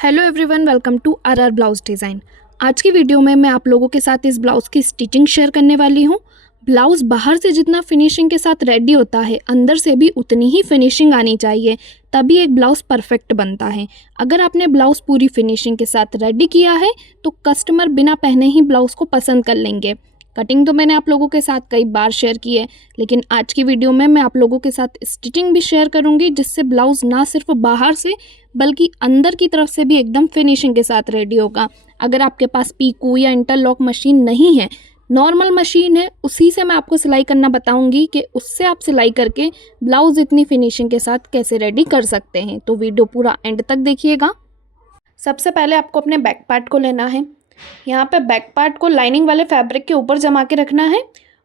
Hello everyone, welcome to RR blouse design. आज की video में मैं आप लोगों के साथ इस ब्लाउज़ की स्टिचिंग शेयर करने वाली हूँ। ब्लाउज़ बाहर से जितना फिनिशिंग के साथ रेडी होता है, अंदर से भी उतनी ही फिनिशिंग आनी चाहिए, तभी एक ब्लाउज़ परफेक्ट बनता है। अगर आपने ब्लाउज़ पूरी फिनिशिंग के साथ रेडी किया है तो कस्टमर बिना पहने ही ब्लाउज़ को पसंद कर लेंगे। कटिंग तो मैंने आप लोगों के साथ कई बार शेयर की है, लेकिन आज की वीडियो में मैं आप लोगों के साथ स्टिचिंग भी शेयर करूंगी, जिससे ब्लाउज़ ना सिर्फ बाहर से बल्कि अंदर की तरफ से भी एकदम फिनिशिंग के साथ रेडी होगा। अगर आपके पास पीकू या इंटरलॉक मशीन नहीं है, नॉर्मल मशीन है, उसी से मैं आपको सिलाई करना बताऊंगी कि उससे आप सिलाई करके ब्लाउज़ इतनी फिनिशिंग के साथ कैसे रेडी कर सकते हैं। तो वीडियो पूरा एंड तक देखिएगा। सबसे पहले आपको अपने बैक पार्ट को लेना है। यहाँ पे बैक पार्ट को लाइनिंग वाले फैब्रिक के ऊपर जमा के रखना है।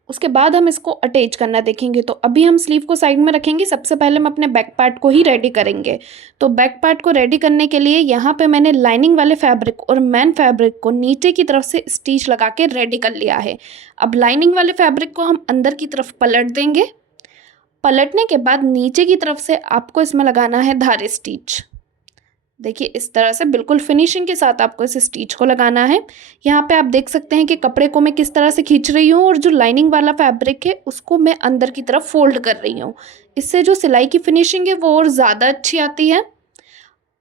उसके बाद हम इसको अटैच करना देखेंगे। तो अभी हम स्लीव को साइड में रखेंगे। सबसे पहले हम अपने बैक पार्ट को ही रेडी करेंगे। तो बैक पार्ट को रेडी करने के लिए यहाँ पे मैंने लाइनिंग वाले फैब्रिक और मेन फैब्रिक को नीचे की तरफ से स्टिच लगा के रेडी कर लिया है। अब लाइनिंग वाले फैब्रिक को हम अंदर की तरफ पलट देंगे। पलटने के बाद नीचे की तरफ से आपको इसमें लगाना है धार स्टिच। देखिए, इस तरह से बिल्कुल फिनिशिंग के साथ आपको इस स्टिच को लगाना है। यहाँ पे आप देख सकते हैं कि कपड़े को मैं किस तरह से खींच रही हूँ और जो लाइनिंग वाला फैब्रिक है उसको मैं अंदर की तरफ फोल्ड कर रही हूँ। इससे जो सिलाई की फिनिशिंग है वो और ज़्यादा अच्छी आती है।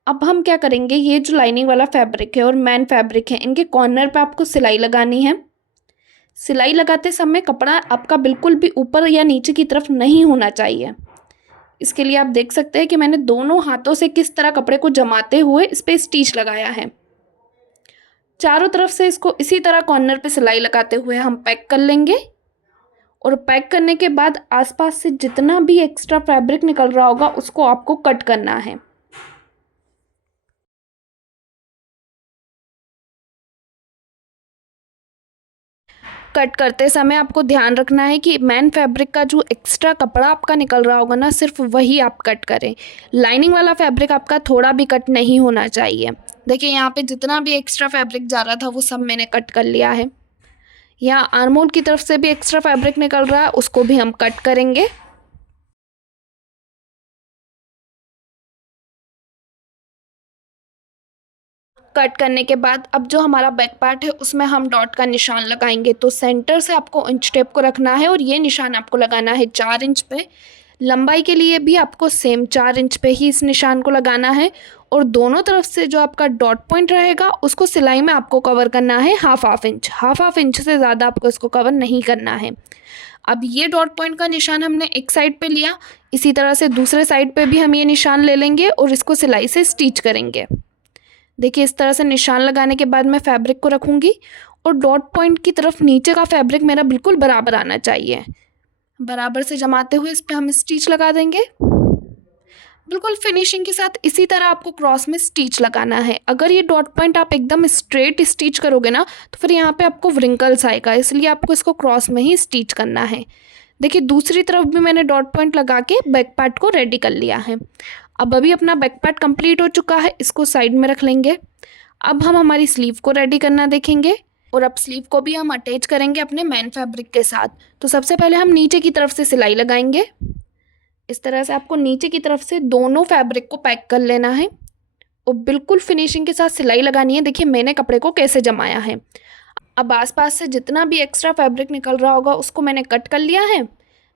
अब हम क्या करेंगे, ये जो लाइनिंग वाला फैब्रिक है और मैन फैब्रिक है, इनके कॉर्नर पर आपको सिलाई लगानी है। सिलाई लगाते समय कपड़ा आपका बिल्कुल भी ऊपर या नीचे की तरफ नहीं होना चाहिए। इसके लिए आप देख सकते हैं कि मैंने दोनों हाथों से किस तरह कपड़े को जमाते हुए इस पे स्टिच लगाया है। चारों तरफ से इसको इसी तरह कॉर्नर पे सिलाई लगाते हुए हम पैक कर लेंगे। और पैक करने के बाद आसपास से जितना भी एक्स्ट्रा फैब्रिक निकल रहा होगा उसको आपको कट करना है। कट करते समय आपको ध्यान रखना है कि मैन फैब्रिक का जो एक्स्ट्रा कपड़ा आपका निकल रहा होगा ना, सिर्फ वही आप कट करें। लाइनिंग वाला फैब्रिक आपका थोड़ा भी कट नहीं होना चाहिए। देखिए, यहाँ पे जितना भी एक्स्ट्रा फैब्रिक जा रहा था वो सब मैंने कट कर लिया है। यहाँ आर्मोल की तरफ से भी एक्स्ट्रा फैब्रिक निकल रहा है, उसको भी हम कट करेंगे। कट करने के बाद अब जो हमारा बैक पार्ट है उसमें हम डॉट का निशान लगाएंगे। तो सेंटर से आपको इंच टेप को रखना है और ये निशान आपको लगाना है 4 इंच पे। लंबाई के लिए भी आपको सेम 4 इंच पे ही इस निशान को लगाना है। और दोनों तरफ से जो आपका डॉट पॉइंट रहेगा उसको सिलाई में आपको कवर करना है हाफ इंच। हाफ इंच से ज़्यादा आपको इसको कवर नहीं करना है। अब ये डॉट पॉइंट का निशान हमने एक साइड पे लिया, इसी तरह से दूसरे साइड पे भी हम ये निशान ले लेंगे और इसको सिलाई से स्टिच करेंगे। देखिए, इस तरह से निशान लगाने के बाद मैं फैब्रिक को रखूँगी और डॉट पॉइंट की तरफ नीचे का फैब्रिक मेरा बिल्कुल बराबर आना चाहिए। बराबर से जमाते हुए इस पर हम स्टिच लगा देंगे बिल्कुल फिनिशिंग के साथ। इसी तरह आपको क्रॉस में स्टिच लगाना है। अगर ये डॉट पॉइंट आप एकदम स्ट्रेट स्टिच करोगे ना तो फिर यहाँ पे आपको व्रिंकल्स आएगा, इसलिए आपको इसको क्रॉस में ही स्टिच करना है। देखिए, दूसरी तरफ भी मैंने डॉट पॉइंट लगा के बैक पार्ट को रेडी कर लिया है। अब अभी अपना बैक पार्ट कंप्लीट हो चुका है, इसको साइड में रख लेंगे। अब हम हमारी स्लीव को रेडी करना देखेंगे और अब स्लीव को भी हम अटैच करेंगे अपने मेन फैब्रिक के साथ। तो सबसे पहले हम नीचे की तरफ से सिलाई लगाएंगे। इस तरह से आपको नीचे की तरफ से दोनों फैब्रिक को पैक कर लेना है और बिल्कुल फिनिशिंग के साथ सिलाई लगानी है। देखिए, मैंने कपड़े को कैसे जमाया है। अब आसपास से जितना भी एक्स्ट्रा फैब्रिक निकल रहा होगा उसको मैंने कट कर लिया है।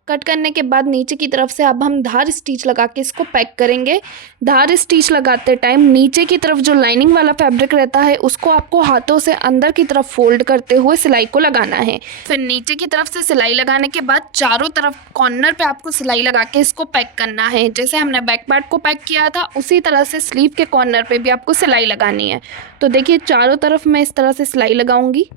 कट करने के बाद नीचे की तरफ से अब हम धार स्टिच लगा के इसको पैक करेंगे। धार स्टिच लगाते टाइम नीचे की तरफ जो लाइनिंग वाला फैब्रिक रहता है उसको आपको हाथों से अंदर की तरफ फोल्ड करते हुए सिलाई को लगाना है। फिर नीचे की तरफ से सिलाई लगाने के बाद चारों तरफ कॉर्नर पे आपको सिलाई लगा के इसको पैक करना है। जैसे हमने बैक पार्ट को पैक किया था उसी तरह से स्लीव के कॉर्नर पे भी आपको सिलाई लगानी है। तो देखिए, चारों तरफ मैं इस तरह से सिलाई लगाऊंगी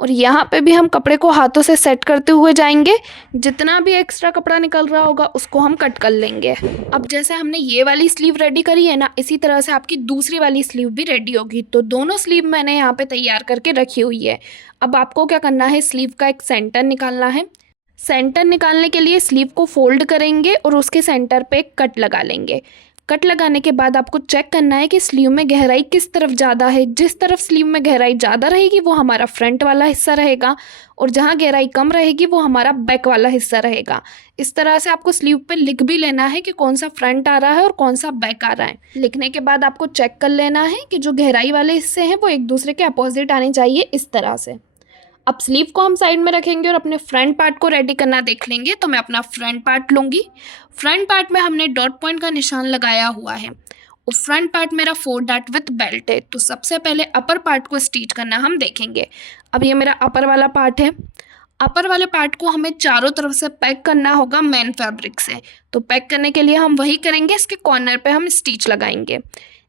और यहाँ पे भी हम कपड़े को हाथों से सेट करते हुए जाएंगे। जितना भी एक्स्ट्रा कपड़ा निकल रहा होगा उसको हम कट कर लेंगे। अब जैसे हमने ये वाली स्लीव रेडी करी है ना, इसी तरह से आपकी दूसरी वाली स्लीव भी रेडी होगी। तो दोनों स्लीव मैंने यहाँ पे तैयार करके रखी हुई है। अब आपको क्या करना है, स्लीव का एक सेंटर निकालना है। सेंटर निकालने के लिए स्लीव को फोल्ड करेंगे और उसके सेंटर पे एक कट लगा लेंगे। कट लगाने के बाद आपको चेक करना है कि स्लीव में गहराई किस तरफ ज़्यादा है। जिस तरफ स्लीव में गहराई ज़्यादा रहेगी वो हमारा फ्रंट वाला हिस्सा रहेगा, और जहाँ गहराई कम रहेगी वो हमारा बैक वाला हिस्सा रहेगा। इस तरह से आपको स्लीव पे लिख भी लेना है कि कौन सा फ्रंट आ रहा है और कौन सा बैक आ रहा है। लिखने के बाद आपको चेक कर लेना है कि जो गहराई वाले हिस्से हैं वो एक दूसरे के अपोजिट आने चाहिए, इस तरह से। अब स्लीव को हम साइड में रखेंगे और अपने फ्रंट पार्ट को रेडी करना देख लेंगे। तो मैं अपना फ्रंट पार्ट लूँगी। फ्रंट पार्ट में हमने डॉट पॉइंट का निशान लगाया हुआ है और फ्रंट पार्ट मेरा 4 डॉट विथ बेल्ट है। तो सबसे पहले अपर पार्ट को स्टिच करना हम देखेंगे। अब ये मेरा अपर वाला पार्ट है। अपर वाले पार्ट को हमें चारों तरफ से पैक करना होगा मेन फैब्रिक से। तो पैक करने के लिए हम वही करेंगे, इसके कॉर्नर पे हम स्टिच लगाएंगे।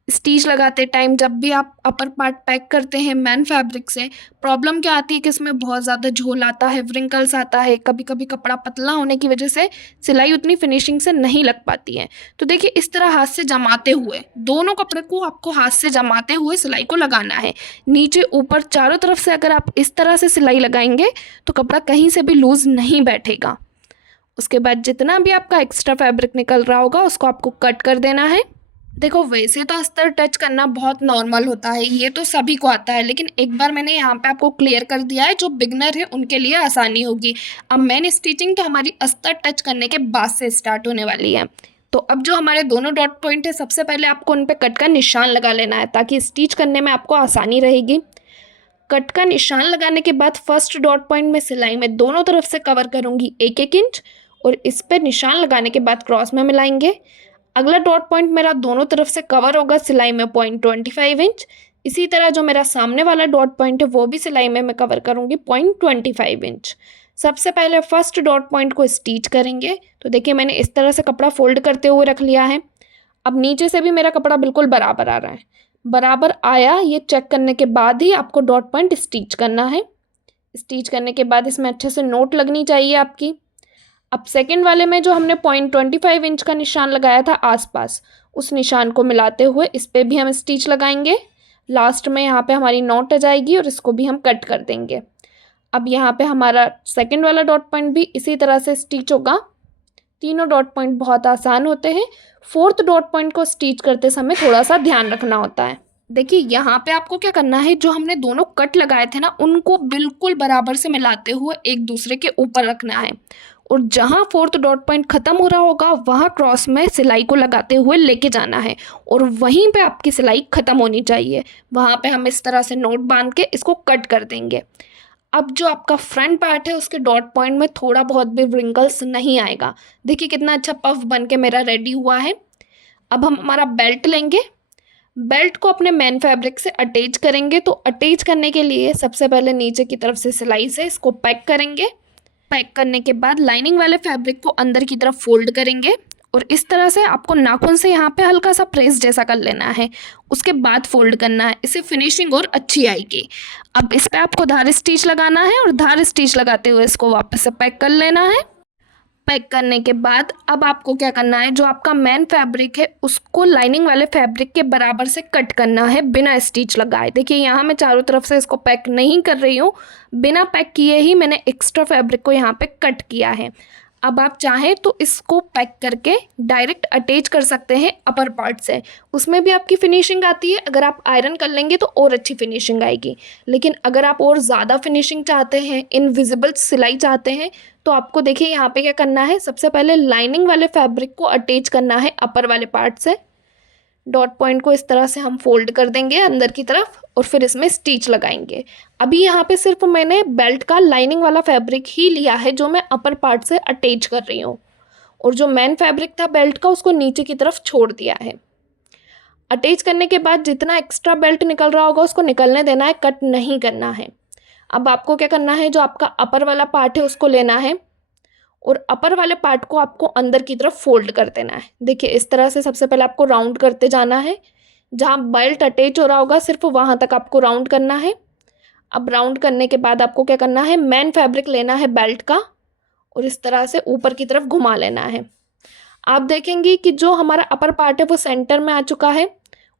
स्टिच लगाते टाइम जब भी आप अपर पार्ट पैक करते हैं मैन फैब्रिक से, प्रॉब्लम क्या आती है कि इसमें बहुत ज़्यादा झोल आता है, व्रिंकल्स आता है, कभी कभी कपड़ा पतला होने की वजह से सिलाई उतनी फिनिशिंग से नहीं लग पाती है। तो देखिए इस तरह हाथ से जमाते हुए, दोनों कपड़े को आपको हाथ से जमाते हुए सिलाई को लगाना है। नीचे ऊपर चारों तरफ से अगर आप इस तरह से सिलाई लगाएंगे तो कपड़ा कहीं से भी लूज़ नहीं बैठेगा। उसके बाद जितना भी आपका एक्स्ट्रा फैब्रिक निकल रहा होगा उसको आपको कट कर देना है। देखो वैसे तो अस्तर टच करना बहुत नॉर्मल होता है, ये तो सभी को आता है, लेकिन एक बार मैंने यहाँ पे आपको क्लियर कर दिया है, जो बिगनर है उनके लिए आसानी होगी। अब मेन स्टिचिंग तो हमारी अस्तर टच करने के बाद से स्टार्ट होने वाली है। तो अब जो हमारे दोनों डॉट पॉइंट है, सबसे पहले आपको उन पर कट का निशान लगा लेना है ताकि स्टिच करने में आपको आसानी रहेगी। कट का निशान लगाने के बाद फर्स्ट डॉट पॉइंट में सिलाई में दोनों तरफ से कवर करूँगी 1-1 इंच, और इस पर निशान लगाने के बाद क्रॉस में मिलाएंगे। अगला डॉट पॉइंट मेरा दोनों तरफ से कवर होगा सिलाई में 0.25 इंच। इसी तरह जो मेरा सामने वाला डॉट पॉइंट है वो भी सिलाई में मैं कवर करूँगी 0.25 इंच। सबसे पहले फर्स्ट डॉट पॉइंट को स्टिच करेंगे। तो देखिए मैंने इस तरह से कपड़ा फोल्ड करते हुए रख लिया है। अब नीचे से भी मेरा कपड़ा बिल्कुल बराबर आ रहा है। बराबर आया ये चेक करने के बाद ही आपको डॉट पॉइंट स्टिच करना है। स्टिच करने के बाद इसमें अच्छे से नोट लगनी चाहिए आपकी। अब सेकंड वाले में जो हमने 0.25 इंच का निशान लगाया था आसपास, उस निशान को मिलाते हुए इस पर भी हम स्टिच लगाएंगे। लास्ट में यहाँ पे हमारी नोट आ जाएगी और इसको भी हम कट कर देंगे। अब यहाँ पे हमारा सेकंड वाला डॉट पॉइंट भी इसी तरह से स्टिच होगा। तीनों डॉट पॉइंट बहुत आसान होते हैं। फोर्थ डॉट पॉइंट को स्टिच करते समय थोड़ा सा ध्यान रखना होता है। देखिए यहाँ पे आपको क्या करना है, जो हमने दोनों कट लगाए थे ना उनको बिल्कुल बराबर से मिलाते हुए एक दूसरे के ऊपर रखना है, और जहाँ फोर्थ डॉट पॉइंट ख़त्म हो रहा होगा वहाँ क्रॉस में सिलाई को लगाते हुए लेके जाना है, और वहीं पे आपकी सिलाई ख़त्म होनी चाहिए। वहाँ पे हम इस तरह से नोट बांध के इसको कट कर देंगे। अब जो आपका फ्रंट पार्ट है उसके डॉट पॉइंट में थोड़ा बहुत भी व्रिंकल्स नहीं आएगा। देखिए कितना अच्छा पफ बन के मेरा रेडी हुआ है। अब हम हमारा बेल्ट लेंगे। बेल्ट को अपने मेन फैब्रिक से अटैच करेंगे। तो अटैच करने के लिए सबसे पहले नीचे की तरफ से सिलाई से इसको पैक करेंगे। पैक करने के बाद लाइनिंग वाले फैब्रिक को अंदर की तरफ फोल्ड करेंगे, और इस तरह से आपको नाखून से यहाँ पे हल्का सा प्रेस जैसा कर लेना है। उसके बाद फोल्ड करना है, इससे फिनिशिंग और अच्छी आएगी। अब इस पर आपको धार स्टिच लगाना है, और धार स्टिच लगाते हुए इसको वापस से पैक कर लेना है। पैक करने के बाद अब आपको क्या करना है, जो आपका मेन फैब्रिक है उसको लाइनिंग वाले फैब्रिक के बराबर से कट करना है बिना स्टिच लगाए। देखिए यहाँ मैं चारों तरफ से इसको पैक नहीं कर रही हूँ, बिना पैक किए ही मैंने एक्स्ट्रा फैब्रिक को यहाँ पे कट किया है। अब आप चाहें तो इसको पैक करके डायरेक्ट अटैच कर सकते हैं अपर पार्ट से, उसमें भी आपकी फिनिशिंग आती है। अगर आप आयरन कर लेंगे तो और अच्छी फिनिशिंग आएगी, लेकिन अगर आप और ज़्यादा फिनिशिंग चाहते हैं, इनविजिबल सिलाई चाहते हैं, तो आपको देखिए यहाँ पे क्या करना है। सबसे पहले लाइनिंग वाले फैब्रिक को अटैच करना है अपर वाले पार्ट से। डॉट पॉइंट को इस तरह से हम फोल्ड कर देंगे अंदर की तरफ, और फिर इसमें स्टिच लगाएंगे। अभी यहाँ पे सिर्फ मैंने बेल्ट का लाइनिंग वाला फैब्रिक ही लिया है जो मैं अपर पार्ट से अटैच कर रही हूँ, और जो मेन फैब्रिक था बेल्ट का उसको नीचे की तरफ छोड़ दिया है। अटैच करने के बाद जितना एक्स्ट्रा बेल्ट निकल रहा होगा उसको निकलने देना है, कट नहीं करना है। अब आपको क्या करना है, जो आपका अपर वाला पार्ट है उसको लेना है, और अपर वाले पार्ट को आपको अंदर की तरफ फोल्ड कर देना है। देखिए इस तरह से सबसे पहले आपको राउंड करते जाना है। जहाँ बेल्ट अटैच हो रहा होगा सिर्फ वहाँ तक आपको राउंड करना है। अब राउंड करने के बाद आपको क्या करना है, मेन फैब्रिक लेना है बेल्ट का, और इस तरह से ऊपर की तरफ घुमा लेना है। आप देखेंगे कि जो हमारा अपर पार्ट है वो सेंटर में आ चुका है,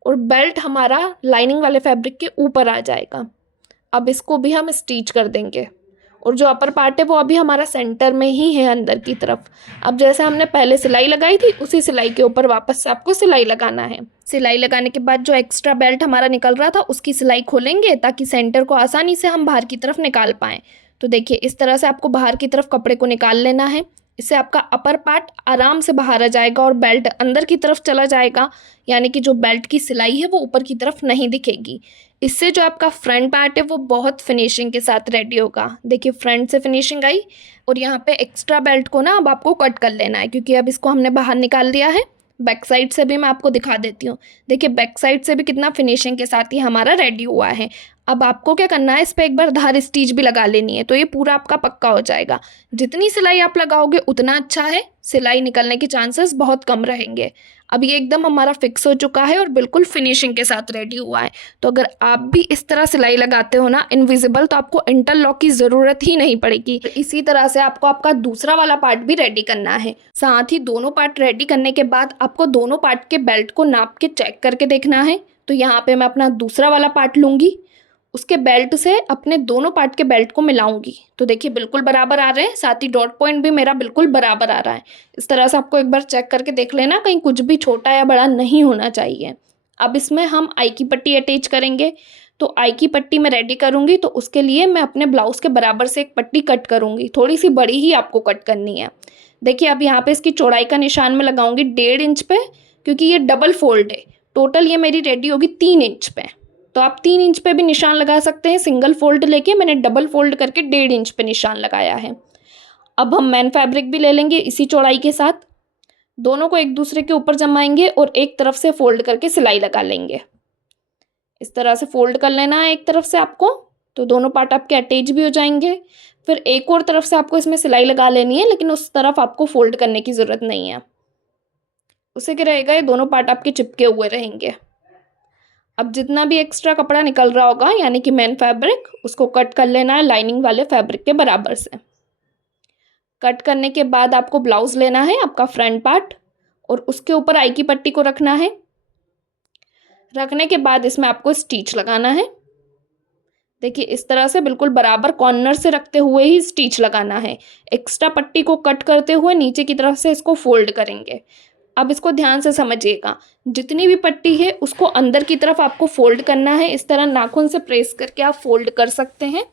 और बेल्ट हमारा लाइनिंग वाले फैब्रिक के ऊपर आ जाएगा। अब इसको भी हम स्टिच कर देंगे, और जो अपर पार्ट है वो अभी हमारा सेंटर में ही है अंदर की तरफ। अब जैसे हमने पहले सिलाई लगाई थी उसी सिलाई के ऊपर वापस से आपको सिलाई लगाना है। सिलाई लगाने के बाद जो एक्स्ट्रा बेल्ट हमारा निकल रहा था उसकी सिलाई खोलेंगे ताकि सेंटर को आसानी से हम बाहर की तरफ निकाल पाएँ। तो देखिए इस तरह से आपको बाहर की तरफ कपड़े को निकाल लेना है। इससे आपका अपर पार्ट आराम से बाहर आ जाएगा और बेल्ट अंदर की तरफ चला जाएगा, यानी कि जो बेल्ट की सिलाई है वो ऊपर की तरफ नहीं दिखेगी। इससे जो आपका फ्रंट पार्ट है वो बहुत फिनिशिंग के साथ रेडी होगा। देखिए फ्रंट से फिनिशिंग आई और यहाँ पे एक्स्ट्रा बेल्ट को ना अब आपको कट कर लेना है, क्योंकि अब इसको हमने बाहर निकाल लिया है। बैक साइड से भी मैं आपको दिखा देती हूँ। देखिए बैक साइड से भी कितना फिनिशिंग के साथ ही हमारा रेडी हुआ है। अब आपको क्या करना है, इस पर एक बार धार स्टिच भी लगा लेनी है, तो ये पूरा आपका पक्का हो जाएगा। जितनी सिलाई आप लगाओगे उतना अच्छा है, सिलाई निकलने के चांसेस बहुत कम रहेंगे। अब ये एकदम हमारा फिक्स हो चुका है और बिल्कुल फिनिशिंग के साथ रेडी हुआ है। तो अगर आप भी इस तरह सिलाई लगाते हो ना इनविजिबल, तो आपको इंटरलॉक की ज़रूरत ही नहीं पड़ेगी। इसी तरह से आपको आपका दूसरा वाला पार्ट भी रेडी करना है। साथ ही दोनों पार्ट रेडी करने के बाद आपको दोनों पार्ट के बेल्ट को नाप के चेक करके देखना है। तो यहाँ पे मैं अपना दूसरा वाला पार्ट लूँगी, उसके बेल्ट से अपने दोनों पार्ट के बेल्ट को मिलाऊंगी। तो देखिए बिल्कुल बराबर आ रहे हैं, साथ ही डॉट पॉइंट भी मेरा बिल्कुल बराबर आ रहा है। इस तरह से आपको एक बार चेक करके देख लेना, कहीं कुछ भी छोटा या बड़ा नहीं होना चाहिए। अब इसमें हम आई की पट्टी अटैच करेंगे। तो आई की पट्टी मैं रेडी करूँगी, तो उसके लिए मैं अपने ब्लाउज़ के बराबर से एक पट्टी कट करूँगी। थोड़ी सी बड़ी ही आपको कट करनी है। देखिए अब यहाँ पर इसकी चौड़ाई का निशान मैं लगाऊँगी 1.5 इंच पे, क्योंकि ये डबल फोल्ड है। टोटल ये मेरी रेडी होगी 3 इंच पे। तो आप 3 इंच पे भी निशान लगा सकते हैं। सिंगल फोल्ड लेके मैंने डबल फोल्ड करके 1.5 इंच पे निशान लगाया है। अब हम मैन फैब्रिक भी ले लेंगे इसी चौड़ाई के साथ। दोनों को एक दूसरे के ऊपर जमाएंगे और एक तरफ से फोल्ड करके सिलाई लगा लेंगे। इस तरह से फोल्ड कर लेना है एक तरफ से आपको, तो दोनों पार्ट आपके अटैच भी हो जाएंगे। फिर एक और तरफ से आपको इसमें सिलाई लगा लेनी है, लेकिन उस तरफ आपको फोल्ड करने की ज़रूरत नहीं है। उससे क्या रहेगा, ये दोनों पार्ट आपके चिपके हुए रहेंगे। अब जितना भी एक्स्ट्रा कपड़ा निकल रहा होगा यानी कि मेन फैब्रिक, उसको कट कर लेना है लाइनिंग वाले फैब्रिक के बराबर से। कट करने के बाद आपको ब्लाउज़ लेना है आपका फ्रंट पार्ट और उसके ऊपर आई की पट्टी को रखना है। रखने के बाद इसमें आपको स्टिच लगाना है। देखिए इस तरह से बिल्कुल बराबर कॉर्नर से रखते हुए ही स्टिच लगाना है। एक्स्ट्रा पट्टी को कट करते हुए नीचे की तरफ से इसको फोल्ड करेंगे। अब इसको ध्यान से समझिएगा, जितनी भी पट्टी है उसको अंदर की तरफ आपको फोल्ड करना है। इस तरह नाखून से प्रेस करके आप फोल्ड कर सकते हैं।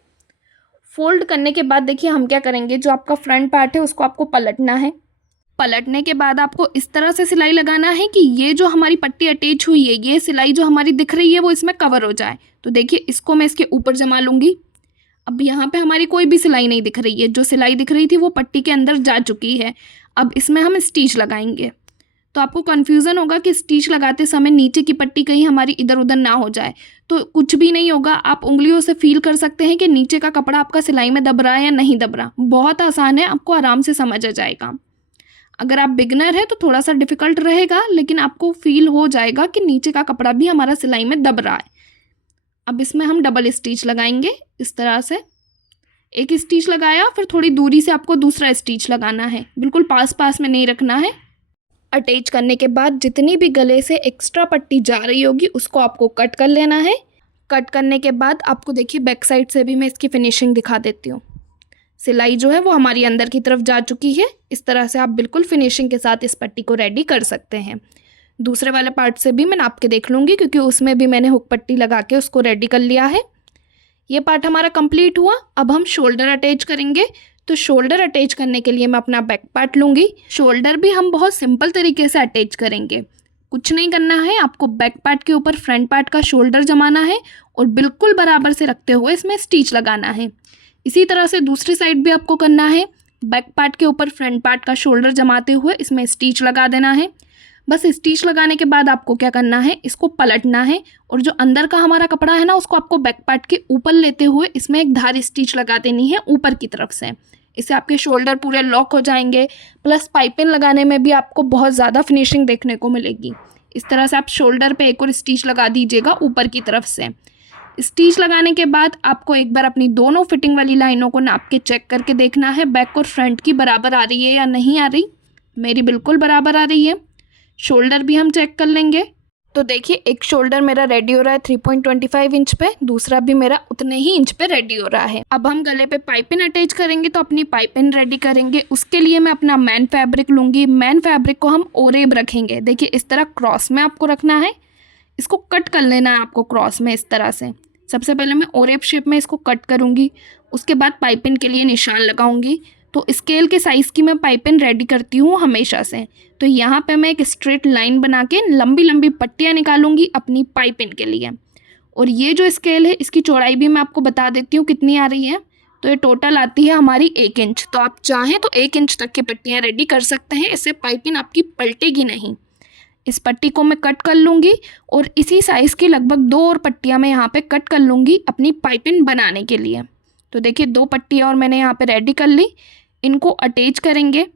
फोल्ड करने के बाद देखिए हम क्या करेंगे, जो आपका फ्रंट पार्ट है उसको आपको पलटना है। पलटने के बाद आपको इस तरह से सिलाई लगाना है कि ये जो हमारी पट्टी अटैच हुई है, ये सिलाई जो हमारी दिख रही है वो इसमें कवर हो जाए। तो देखिए इसको मैं इसके ऊपर जमा लूँगी। अब यहाँ पे हमारी कोई भी सिलाई नहीं दिख रही है, जो सिलाई दिख रही थी वो पट्टी के अंदर जा चुकी है। अब इसमें हम स्टिच लगाएंगे। तो आपको कन्फ्यूज़न होगा कि स्टिच लगाते समय नीचे की पट्टी कहीं हमारी इधर उधर ना हो जाए। तो कुछ भी नहीं होगा, आप उंगलियों से फील कर सकते हैं कि नीचे का कपड़ा आपका सिलाई में दब रहा है या नहीं दब रहा। बहुत आसान है, आपको आराम से समझ आ जाएगा। अगर आप बिगनर है तो थोड़ा सा डिफ़िकल्ट रहेगा, लेकिन आपको फील हो जाएगा कि नीचे का कपड़ा भी हमारा सिलाई में दब रहा है। अब इसमें हम डबल स्टिच लगाएंगे। इस तरह से एक स्टिच लगाया, फिर थोड़ी दूरी से आपको दूसरा स्टिच लगाना है। बिल्कुल पास पास में नहीं रखना है। अटैच करने के बाद जितनी भी गले से एक्स्ट्रा पट्टी जा रही होगी उसको आपको कट कर लेना है। कट करने के बाद आपको देखिए बैक साइड से भी मैं इसकी फिनिशिंग दिखा देती हूँ। सिलाई जो है वो हमारी अंदर की तरफ जा चुकी है। इस तरह से आप बिल्कुल फिनिशिंग के साथ इस पट्टी को रेडी कर सकते हैं। दूसरे वाले पार्ट से भी मैं नाप के देख लूँगी, क्योंकि उसमें भी मैंने हुक पट्टी लगा के उसको रेडी कर लिया है। ये पार्ट हमारा कंप्लीट हुआ। अब हम शोल्डर अटैच करेंगे। तो शोल्डर अटैच करने के लिए मैं अपना बैक पार्ट लूँगी। शोल्डर भी हम बहुत सिंपल तरीके से अटैच करेंगे। कुछ नहीं करना है, आपको बैक पार्ट के ऊपर फ्रंट पार्ट का शोल्डर जमाना है और बिल्कुल बराबर से रखते हुए इसमें स्टिच लगाना है। इसी तरह से दूसरी साइड भी आपको करना है। बैक पार्ट के ऊपर फ्रंट पार्ट का शोल्डर जमाते हुए इसमें स्टिच लगा देना है। बस स्टिच लगाने के बाद आपको क्या करना है, इसको पलटना है और जो अंदर का हमारा कपड़ा है ना, उसको आपको बैक पार्ट के ऊपर लेते हुए इसमें एक धार स्टिच लगा देनी है ऊपर की तरफ से। इससे आपके शोल्डर पूरे लॉक हो जाएंगे, प्लस पाइपिंग लगाने में भी आपको बहुत ज़्यादा फिनिशिंग देखने को मिलेगी। इस तरह से आप शोल्डर पे एक और स्टिच लगा दीजिएगा ऊपर की तरफ से। स्टिच लगाने के बाद आपको एक बार अपनी दोनों फिटिंग वाली लाइनों को नाप के चेक करके देखना है बैक और फ्रंट की बराबर आ रही है या नहीं आ रही। मेरी बिल्कुल बराबर आ रही है। शोल्डर भी हम चेक कर लेंगे। तो देखिए एक शोल्डर मेरा रेडी हो रहा है 3.25 इंच पे, दूसरा भी मेरा उतने ही इंच पे रेडी हो रहा है। अब हम गले पे पाइपिंग अटैच करेंगे, तो अपनी पाइपिंग रेडी करेंगे। उसके लिए मैं अपना मैन फैब्रिक लूँगी। मैन फैब्रिक को हम ओरेब रखेंगे। देखिए इस तरह क्रॉस में आपको रखना है, इसको कट कर लेना है आपको क्रॉस में इस तरह से। सबसे पहले मैं ओरेब शेप में इसको कट करूँगी, उसके बाद पाइपिंग के लिए निशान लगाऊंगी। तो स्केल के साइज़ की मैं पाइपिंग रेडी करती हूँ हमेशा से। तो यहाँ पे मैं एक स्ट्रेट लाइन बना के लंबी लंबी पट्टियाँ निकालूंगी अपनी पाइपिंग के लिए। और ये जो स्केल है इसकी चौड़ाई भी मैं आपको बता देती हूँ कितनी आ रही है। तो ये टोटल आती है हमारी 1 इंच। तो आप चाहें तो 1 इंच तक की पट्टियाँ रेडी कर सकते हैं, इससे पाइपिंग आपकी पलटेगी नहीं। इस पट्टी को मैं कट कर लूँगी और इसी साइज़ की लगभग 2 और पट्टियाँ मैं यहाँ पे कट कर लूँगी अपनी पाइपिंग बनाने के लिए। तो देखिए 2 पट्टियाँ और मैंने यहाँ पे रेडी कर ली। इनको अटैच करेंगे।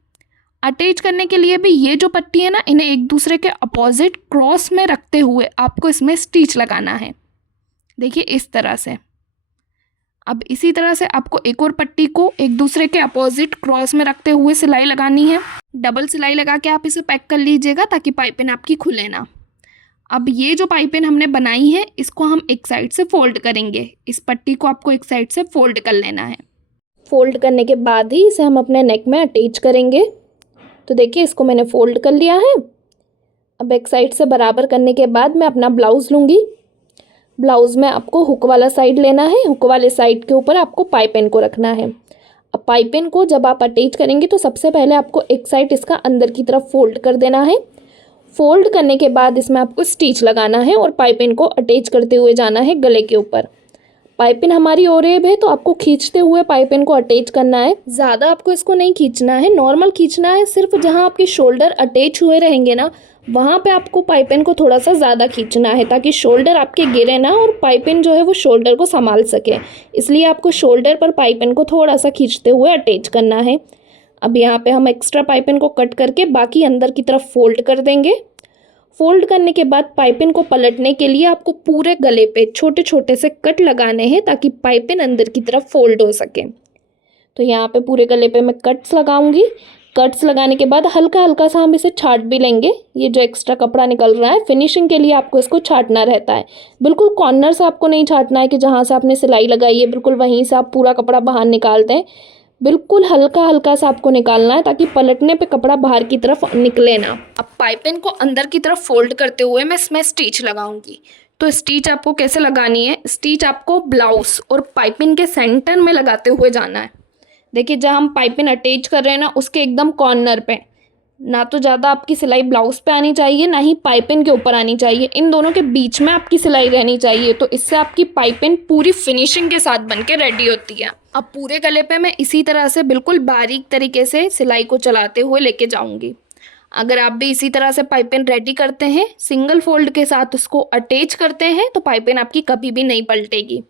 अटैच करने के लिए भी ये जो पट्टी है ना, इन्हें एक दूसरे के अपोजिट क्रॉस में रखते हुए आपको इसमें स्टिच लगाना है। देखिए इस तरह से। अब इसी तरह से आपको एक और पट्टी को एक दूसरे के अपोजिट क्रॉस में रखते हुए सिलाई लगानी है। डबल सिलाई लगा के आप इसे पैक कर लीजिएगा ताकि पाइपिंग आपकी खुले ना। अब ये जो पाइपिंग हमने बनाई है इसको हम एक साइड से फोल्ड करेंगे। इस पट्टी को आपको एक साइड से फोल्ड कर लेना है। फोल्ड करने के बाद ही इसे हम अपने नेक में अटैच करेंगे। तो देखिए इसको मैंने फोल्ड कर लिया है। अब एक साइड से बराबर करने के बाद मैं अपना ब्लाउज़ लूँगी। ब्लाउज़ में आपको हुक वाला साइड लेना है। हुक वाले साइड के ऊपर आपको पाइपिंग को रखना है। अब पाइपिंग को जब आप अटैच करेंगे तो सबसे पहले आपको एक साइड इसका अंदर की तरफ फोल्ड कर देना है। फोल्ड करने के बाद इसमें आपको स्टिच लगाना है और पाइपिंग को अटैच करते हुए जाना है गले के ऊपर। पाइपिंग हमारी ओरेब है तो आपको खींचते हुए पाइपिंग को अटैच करना है। ज़्यादा आपको इसको नहीं खींचना है, नॉर्मल खींचना है। सिर्फ जहाँ आपके शोल्डर अटैच हुए रहेंगे ना, वहाँ पे आपको पाइपिंग को थोड़ा सा ज़्यादा खींचना है ताकि शोल्डर आपके गिरे ना और पाइपिंग जो है वो शोल्डर को संभाल सके। इसलिए आपको शोल्डर पर पाइपिंग को थोड़ा सा खींचते हुए अटैच करना है। अब यहाँ पे हम एक्स्ट्रा पाइपिंग को कट करके बाकी अंदर की तरफ फोल्ड कर देंगे। फोल्ड करने के बाद पाइपिंग को पलटने के लिए आपको पूरे गले पे छोटे छोटे से कट लगाने हैं ताकि पाइपिंग अंदर की तरफ फोल्ड हो सके। तो यहाँ पे पूरे गले पे मैं कट्स लगाऊंगी। कट्स लगाने के बाद हल्का हल्का सा हम इसे छाट भी लेंगे। ये जो एक्स्ट्रा कपड़ा निकल रहा है फिनिशिंग के लिए आपको इसको छाटना रहता है। बिल्कुल कॉर्नर से आपको नहीं छाटना है कि जहाँ से आपने सिलाई लगाई है बिल्कुल वहीं से आप पूरा कपड़ा बाहर निकाल दें। बिल्कुल हल्का हल्का सा आपको निकालना है ताकि पलटने पे कपड़ा बाहर की तरफ निकले ना। अब पाइपिंग को अंदर की तरफ फोल्ड करते हुए मैं इसमें स्टिच लगाऊंगी। तो स्टिच आपको कैसे लगानी है, स्टिच आपको ब्लाउज और पाइपिंग के सेंटर में लगाते हुए जाना है। देखिए जहाँ हम पाइपिंग अटैच कर रहे हैं ना उसके एकदम कॉर्नर पे, ना तो ज़्यादा आपकी सिलाई ब्लाउज पे आनी चाहिए ना ही पाइपिंग के ऊपर आनी चाहिए। इन दोनों के बीच में आपकी सिलाई रहनी चाहिए। तो इससे आपकी पाइपिंग पूरी फिनिशिंग के साथ बन के रेडी होती है। अब पूरे गले पे मैं इसी तरह से बिल्कुल बारीक तरीके से सिलाई को चलाते हुए लेके जाऊंगी। अगर आप भी इसी तरह से पाइपिंग रेडी करते हैं, सिंगल फोल्ड के साथ उसको अटैच करते हैं, तो पाइपिंग आपकी कभी भी नहीं पलटेगी।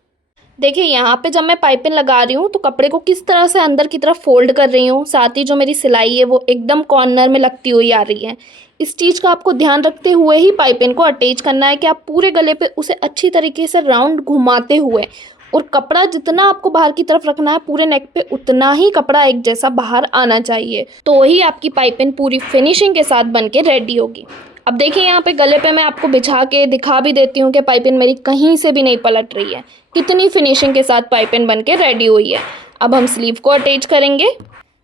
देखिए यहाँ पे जब मैं पाइपिंग लगा रही हूँ तो कपड़े को किस तरह से अंदर की तरफ फोल्ड कर रही हूँ, साथ ही जो मेरी सिलाई है वो एकदम कॉर्नर में लगती हुई आ रही है। इस चीज़ का आपको ध्यान रखते हुए ही पाइपिंग को अटैच करना है कि आप पूरे गले पे उसे अच्छी तरीके से राउंड घुमाते हुए, और कपड़ा जितना आपको बाहर की तरफ रखना है पूरे नेक पे उतना ही कपड़ा एक जैसा बाहर आना चाहिए। तो ही आपकी पाइपिंग पूरी फिनिशिंग के साथ बन के रेडी होगी। अब देखिए यहाँ पे गले पे मैं आपको बिछा के दिखा भी देती हूँ कि पाइपिंग मेरी कहीं से भी नहीं पलट रही है, कितनी फिनिशिंग के साथ पाइपिंग बन के रेडी हुई है। अब हम स्लीव को अटैच करेंगे।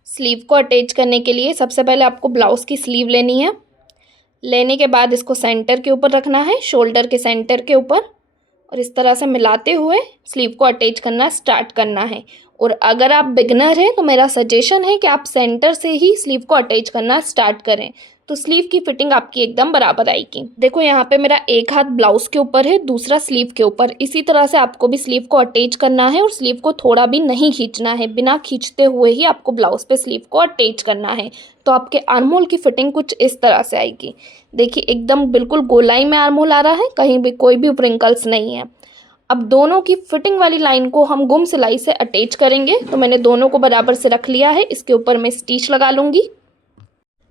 स्लीव को अटैच करने के लिए सबसे पहले आपको ब्लाउज़ की स्लीव लेनी है। लेने के बाद इसको सेंटर के ऊपर रखना है, शोल्डर के सेंटर के ऊपर, और इस तरह से मिलाते हुए स्लीव को अटैच करना स्टार्ट करना है। और अगर आप बिगनर हैं तो मेरा सजेशन है कि आप सेंटर से ही स्लीव को अटैच करना स्टार्ट करें, तो स्लीव की फिटिंग आपकी एकदम बराबर आएगी। देखो यहाँ पे मेरा एक हाथ ब्लाउज के ऊपर है, दूसरा स्लीव के ऊपर। इसी तरह से आपको भी स्लीव को अटैच करना है और स्लीव को थोड़ा भी नहीं खींचना है, बिना खींचते हुए ही आपको ब्लाउज पे स्लीव को अटैच करना है। तो आपके आर्म होल की फिटिंग कुछ इस तरह से आएगी। देखिए एकदम बिल्कुल गोलाई में आर्म होल आ रहा है, कहीं भी कोई भी व्रिंकल्स नहीं है। अब दोनों की फिटिंग वाली लाइन को हम गुम सिलाई से अटैच करेंगे। तो मैंने दोनों को बराबर से रख लिया है। इसके ऊपर मैं स्टिच लगा लूँगी।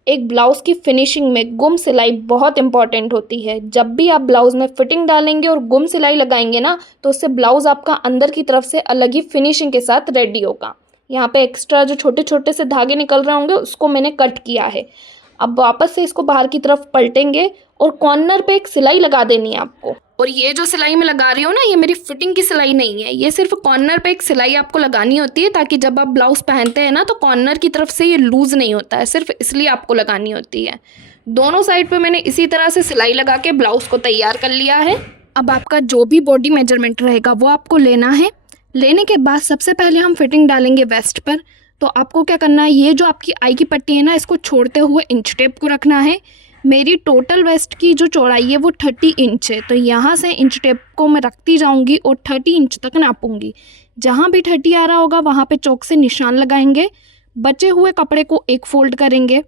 एक ब्लाउज़ की फिनिशिंग में गुम सिलाई बहुत इंपॉर्टेंट होती है। जब भी आप ब्लाउज़ में फिटिंग डालेंगे और गुम सिलाई लगाएंगे ना, तो उससे ब्लाउज़ आपका अंदर की तरफ से अलग ही फिनिशिंग के साथ रेडी होगा। यहाँ पे एक्स्ट्रा जो छोटे छोटे से धागे निकल रहे होंगे उसको मैंने कट किया है। अब वापस से इसको बाहर की तरफ पलटेंगे और कॉर्नर पे एक सिलाई लगा देनी है आपको। और ये जो सिलाई मैं लगा रही हूँ ना, ये मेरी फिटिंग की सिलाई नहीं है, ये सिर्फ कॉर्नर पे एक सिलाई आपको लगानी होती है ताकि जब आप ब्लाउज़ पहनते हैं ना तो कॉर्नर की तरफ से ये लूज़ नहीं होता है, सिर्फ इसलिए आपको लगानी होती है। दोनों साइड पे मैंने इसी तरह से सिलाई लगा के ब्लाउज़ को तैयार कर लिया है। अब आपका जो भी बॉडी मेजरमेंट रहेगा वो आपको लेना है। लेने के बाद सबसे पहले हम फिटिंग डालेंगे वेस्ट पर। तो आपको क्या करना है, ये जो आपकी आई की पट्टी है ना, इसको छोड़ते हुए इंच टेप को रखना है। मेरी टोटल वेस्ट की जो चौड़ाई है वो 30 इंच है, तो यहाँ से इंच टेप को मैं रखती जाऊँगी और 30 इंच तक नापूंगी। जहाँ भी 30 आ रहा होगा वहाँ पे चौक से निशान लगाएंगे। बचे हुए कपड़े को एक फ़ोल्ड करेंगे।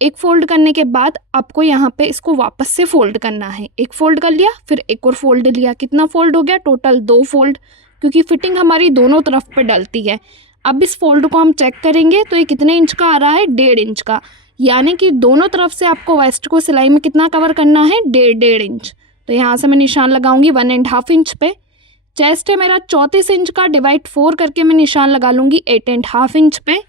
एक फ़ोल्ड करने के बाद आपको यहाँ पे इसको वापस से फ़ोल्ड करना है। एक फ़ोल्ड कर लिया, फिर एक और फ़ोल्ड लिया। कितना फ़ोल्ड हो गया? टोटल 2 फ़ोल्ड, क्योंकि फिटिंग हमारी दोनों तरफ पे डलती है। अब इस फोल्ड को हम चेक करेंगे तो ये कितने इंच का आ रहा है? 1.5 इंच का। यानी कि दोनों तरफ से आपको वेस्ट को सिलाई में कितना कवर करना है? 1.5 इंच। तो यहाँ से मैं निशान लगाऊंगी 1.5 इंच पे। चेस्ट है मेरा 34 इंच का, डिवाइड 4 करके मैं निशान लगा लूँगी 8.5 इंच पे।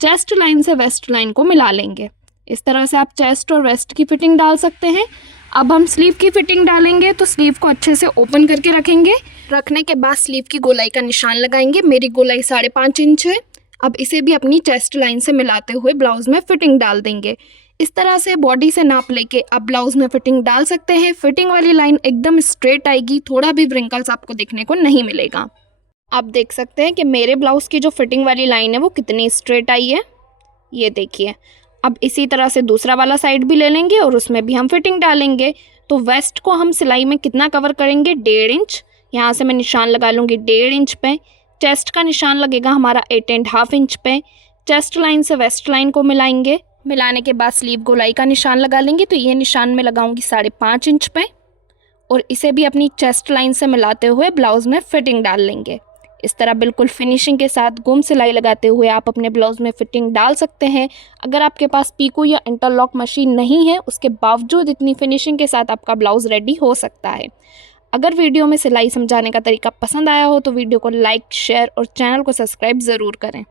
चेस्ट लाइन से वेस्ट लाइन को मिला लेंगे। इस तरह से आप चेस्ट और वेस्ट की फिटिंग डाल सकते हैं। अब हम स्लीव की फिटिंग डालेंगे, तो स्लीव को अच्छे से ओपन करके रखेंगे। रखने के बाद स्लीव की गोलाई का निशान लगाएंगे। मेरी गोलाई 5.5 इंच है। अब इसे भी अपनी चेस्ट लाइन से मिलाते हुए ब्लाउज़ में फिटिंग डाल देंगे। इस तरह से बॉडी से नाप लेके आप ब्लाउज़ में फिटिंग डाल सकते हैं। फिटिंग वाली लाइन एकदम स्ट्रेट आएगी, थोड़ा भी व्रिंकल्स आपको देखने को नहीं मिलेगा। आप देख सकते हैं कि मेरे ब्लाउज़ की जो फिटिंग वाली लाइन है वो कितनी स्ट्रेट आई है, ये देखिए। अब इसी तरह से दूसरा वाला साइड भी ले लेंगे और उसमें भी हम फिटिंग डालेंगे। तो वेस्ट को हम सिलाई में कितना कवर करेंगे? 1.5 इंच। यहाँ से मैं निशान लगा लूँगी 1.5 इंच पे। चेस्ट का निशान लगेगा हमारा 8.5 इंच पे। चेस्ट लाइन से वेस्ट लाइन को मिलाएंगे। मिलाने के बाद स्लीव गोलाई का निशान लगा लेंगे। तो ये निशान मैं लगाऊंगी 5.5 इंच पे और इसे भी अपनी चेस्ट लाइन से मिलाते हुए ब्लाउज़ में फिटिंग डाल लेंगे। इस तरह बिल्कुल फिनिशिंग के साथ गुम सिलाई लगाते हुए आप अपने ब्लाउज़ में फिटिंग डाल सकते हैं। अगर आपके पास पीको या इंटरलॉक मशीन नहीं है, उसके बावजूद इतनी फिनिशिंग के साथ आपका ब्लाउज़ रेडी हो सकता है। अगर वीडियो में सिलाई समझाने का तरीका पसंद आया हो तो वीडियो को लाइक, शेयर और चैनल को सब्सक्राइब ज़रूर करें।